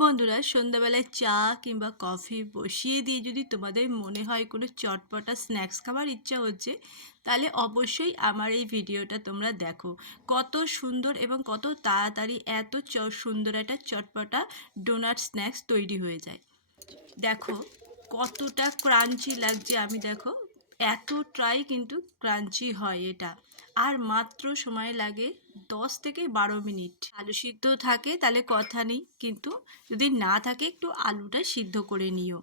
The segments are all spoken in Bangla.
বন্ধুরা সন্ধ্যাবেলায় চা কিংবা কফি বসিয়ে দিয়ে যদি তোমাদের মনে হয় কোনো চটপটা স্ন্যাক্স খাবার ইচ্ছা হচ্ছে, তাহলে অবশ্যই আমার এই ভিডিওটা তোমরা দেখো। কত সুন্দর এবং কত তাড়াতাড়ি এত সুন্দর একটা চটপটা ডোনাট স্ন্যাক্স তৈরি হয়ে যায়। দেখো কতটা ক্রাঞ্চি লাগছে, আমি দেখো এতটাই কিন্তু ক্রাঞ্চি হয় এটা। আর মাত্র সময় লাগে 10 থেকে 12 মিনিট। আলু সিদ্ধ থাকে তাহলে কথা নেই, কিন্তু যদি না থাকে একটু আলুটা সিদ্ধ করে নিও।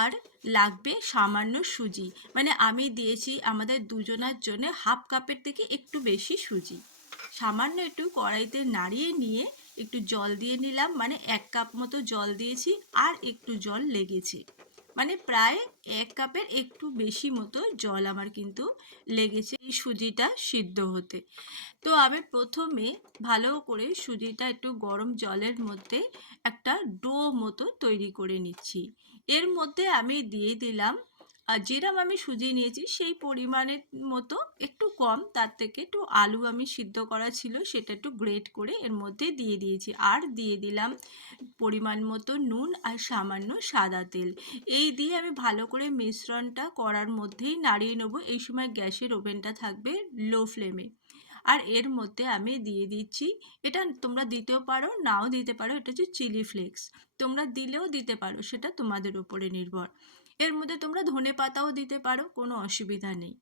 আর লাগবে সামান্য সুজি, মানে আমি দিয়েছি আমাদের দুজনার জন্য হাফ কাপের থেকে একটু বেশি সুজি। সামান্য একটু কড়াইতে নাড়িয়ে নিয়ে একটু জল দিয়ে নিলাম, মানে 1 কাপ মতো জল দিয়েছি আর একটু জল লেগেছে, মানে প্রায় 1 কাপের একটু বেশি মতো জল আমার কিন্তু লেগেছে এই সুজিটা সিদ্ধ হতে। তো আমি প্রথমে ভালো করে সুজিটা একটু গরম জলের মধ্যে একটা ডো মতো তৈরি করে নিচ্ছি। এর মধ্যে আমি দিয়ে দিলাম, আর যেরকম আমি সুজি নিয়েছি সেই পরিমাণের মতো একটু কম, তার থেকে একটু আলু আমি সিদ্ধ করা ছিল সেটা একটু গ্রেট করে এর মধ্যে দিয়ে দিয়েছি। আর দিয়ে দিলাম পরিমাণ মতো নুন আর সামান্য সাদা তেল। এই দিয়ে আমি ভালো করে মিশ্রণটা করার মধ্যেই নাড়িয়ে নেবো। এই সময় গ্যাসের ওভেনটা থাকবে লো ফ্লেমে। আর এর মধ্যে আমি দিয়ে দিচ্ছি, এটা তোমরা দিতেও পারো নাও দিতে পারো, এটা হচ্ছে চিলি ফ্লেক্স। তোমরা দিলেও দিতে পারো, সেটা তোমাদের উপরে নির্ভর। এর মধ্যে তোমরা ধনে পাতাও দিতে পারো, কোনো অসুবিধা নেই।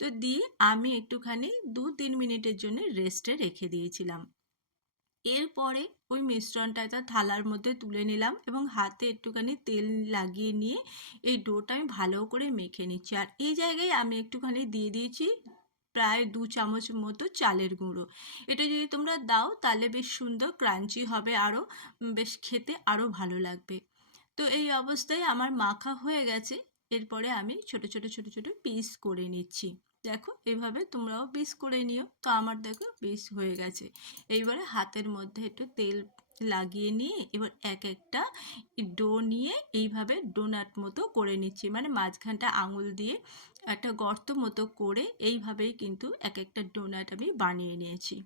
তো দিয়ে আমি একটুখানি 2-3 মিনিটের জন্য রেস্টে রেখে দিয়েছিলাম। এরপরে ওই মিশ্রণটা একটা থালার মধ্যে তুলে নিলাম এবং হাতে একটুখানি তেল লাগিয়ে নিয়ে এই ডোটা আমি ভালো করে মেখে নিচ্ছি। আর এই জায়গায় আমি একটুখানি দিয়ে দিয়েছি প্রায় 2 চামচ মতো চালের গুঁড়ো। এটা যদি তোমরা দাও তাহলে বেশ সুন্দর ক্রাঞ্চি হবে, আরও বেশ খেতে আরও ভালো লাগবে। তো এই অবস্থায় আমার মাখা হয়ে গেছে। এরপরে আমি ছোট ছোট ছোট ছোট পিস করে নিচ্ছি। দেখো এভাবে তোমরাও পিস করে নিও। তো আমার দেখো পিস হয়ে গেছে। এইবারে হাতের মধ্যে একটু তেল লাগিয়ে নিয়ে এবার এক একটা ডো নিয়ে এইভাবে ডোনাট মতো করে নিচ্ছি, মানে মাঝখানটা আঙুল দিয়ে একটা গর্ত মতো করে এইভাবেই কিন্তু এক একটা ডোনাট আমি বানিয়ে নিয়েছি।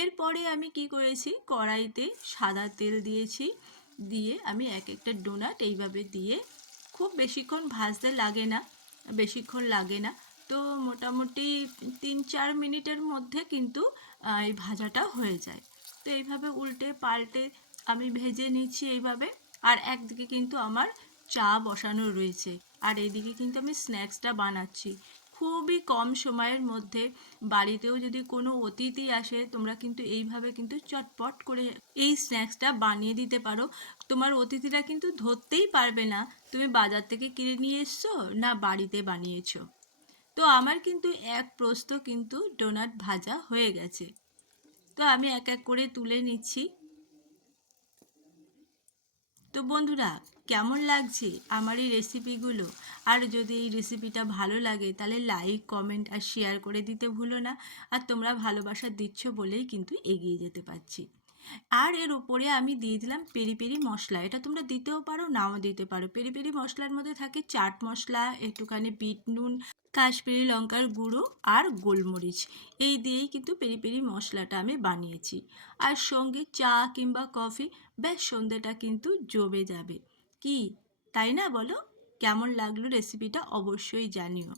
এরপরে আমি কি করেছি, কড়াইতে সাদা তেল দিয়েছি, দিয়ে আমি এক একটা ডোনাট এইভাবে দিয়ে খুব বেশিক্ষণ ভাজতে লাগে না, বেশিক্ষণ লাগে না। তো মোটামুটি 3-4 মিনিটের মধ্যে কিন্তু এই ভাজাটা হয়ে যায়। তো এইভাবে উল্টে পাল্টে আমি ভেজে নিচ্ছি এইভাবে। আর একদিকে কিন্তু আমার চা বসানো রয়েছে, আর এইদিকে কিন্তু আমি স্ন্যাক্সটা বানাচ্ছি খুবই কম সময়ের মধ্যে। বাড়িতেও যদি কোনো অতিথি আসে তোমরা কিন্তু এইভাবে কিন্তু চটপট করে এই স্ন্যাক্সটা বানিয়ে দিতে পারো। তোমার অতিথিরা কিন্তু ধরতেই পারবে না তুমি বাজার থেকে কিনে নিয়ে এসছো না বাড়িতে বানিয়েছো। তো আমার কিন্তু এক প্রস্ত কিন্তু ডোনাট ভাজা হয়ে গেছে। তো আমি এক এক করে তুলে নিচ্ছি। তো বন্ধুরা, কেমন লাগছে আমার এই রেসিপিগুলো? আর যদি এই রেসিপিটা ভালো লাগে তাহলে লাইক কমেন্ট আর শেয়ার করে দিতে ভুলো না। আর তোমরা ভালোবাসা দিচ্ছ বলেই কিন্তু এগিয়ে যেতে পারছি। আর এর উপরে আমি দিয়ে দিলাম পেরি পেরি মশলা। এটা তোমরা দিতেও পারো নাও দিতে পারো। পেরি পেরি মশলার মধ্যে থাকে চাট মশলা, একটুখানি বিট নুন, কাশ্মীরি লঙ্কার গুঁড়ো আর গোলমরিচ। এই দিয়েই কিন্তু পেরি পেরি মশলাটা আমি বানিয়েছি। আর সঙ্গে চা কিংবা কফি, ব্যাস সন্ধেটা কিন্তু জমে যাবে। কি তাই না বলো? কেমন লাগলো রেসিপিটা অবশ্যই জানিও।